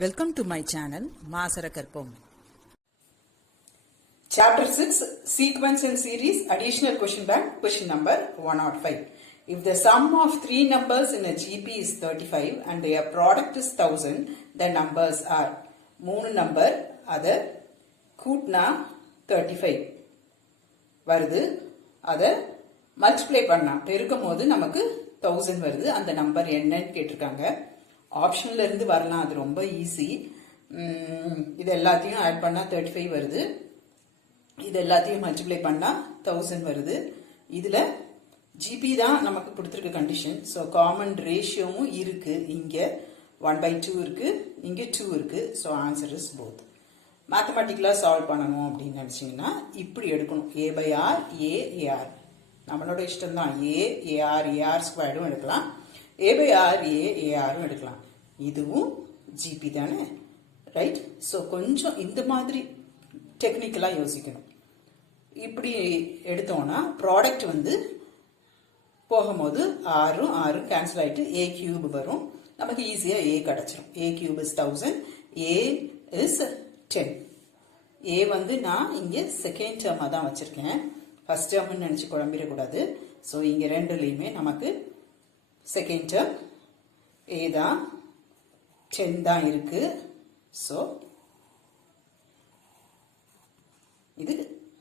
Welcome to my channel, Maasarakarpom. Chapter 6, Sequence and Series, Additional Question Bank, question number 105. If the sum of three numbers in a GP is 35 and their product is 1000, the numbers are 3 number, other, கூட்னா 35 வருது, அதை multiply பண்ணா பெருக்கும் போது நமக்கு 1000 வருது. அந்த number என்னன்னு கேட்டிருக்காங்க. ஆப்ஷன்ல இருந்து வரலாம், அது ரொம்ப ஈஸி. இது எல்லாத்தையும் ஆட் பண்ணா 35 வருது, இது எல்லாத்தையும் மல்டிப்ளை பண்ணா 1000 வருது. இதுல ஜிபி தான் நமக்கு கொடுத்துருக்க கண்டிஷன். ஸோ காமன் ரேஷியோவும் இருக்கு. இங்க 1/2 இருக்கு, இங்க 2 இருக்கு. So answer is both. மேத்தமெட்டிக்கலா சால்வ் பண்ணணும் அப்படின்னு நினைச்சீங்கன்னா இப்படி எடுக்கணும். a/r a ar நம்மளோட இஷ்டம் தான். ar ஸ்கொயர்டும் எடுக்கலாம், a/r arum எடுக்கலாம். இதுவும் ஜிபி தானே, ரைட்? ஸோ கொஞ்சம் இந்த மாதிரி டெக்னிக்கலா யோசிக்கணும். இப்படி எடுத்தோம்னா ப்ராடக்ட் வந்து போகும்போது ஆறும் கேன்சல் ஆயிட்டு a³ வரும். நமக்கு ஈஸியா a கிடைச்சிரும். a³ is 1000, a is 10. a வந்து நான் இங்க செகண்ட் டேர்மா தான் வச்சிருக்கேன், ஃபர்ஸ்ட் டேர்ம்னு நினைச்சு குழம்பிடக்கூடாது. ஸோ இங்க ரெண்டுலையுமே நமக்கு செகண்ட் டேர்ம் a தான், 10 தான் இருக்கு. ஸோ இது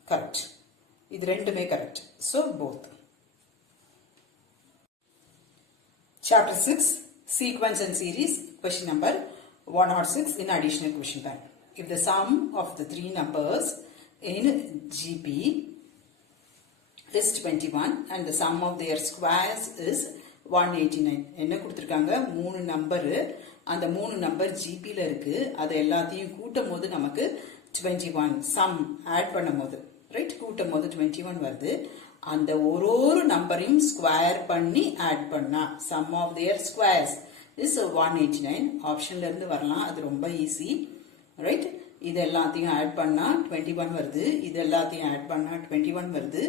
கரெக்ட், இது ரெண்டுமே correct. So both. Chapter 6, Sequence and Series, question number 106 in additional question bank. If the sum of the three numbers in GP is 21 and the sum of their squares is 189. என்ன கொடுத்திருக்காங்க? 3 number, அந்த 3 number ஜிபில இருக்கு. அதை எல்லாத்தையும் கூட்டும் போது நமக்கு 21, some add பண்ணும் போது, ரைட், கூட்டும் போது 21 வருது. அந்த ஒரு நம்பரையும் ஸ்கொயர் பண்ணி ஆட் பண்ணா sum of their squares is 189. ஆப்ஷன்ல இருந்து வரலாம், அது ரொம்ப ஈஸி, ரைட்? இது எல்லாத்தையும் ஆட் பண்ணா 21 வருது, இது எல்லாத்தையும் ஆட் பண்ணா 21 வருது.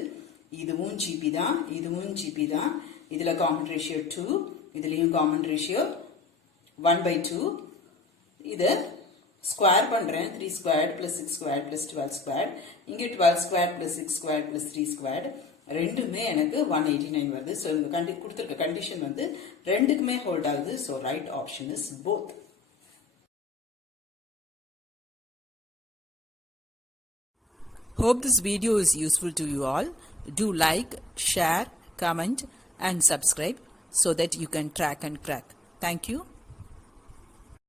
இதுவும் ஜிபி தான், இதுவும் ஜிபி தான். இதுல காமன் ரேஷியோ 2, இதுலயும் காமன் ரேஷியோ 1/2. இத ஸ்கொயர் பண்றேன். 3 squared plus 6 squared plus 12 squared. இங்க 12 squared plus 6 squared plus 3 squared. ரெண்டுமே எனக்கு 189 வருது. ஸோ இங்க கொடுத்திருக்க கண்டிஷன் வந்து ரெண்டுக்குமே ஹோல்ட் ஆகுது. So right option is both. Hope this video is useful to you all. Do like, share, comment and subscribe so that you can track and crack. Thank you.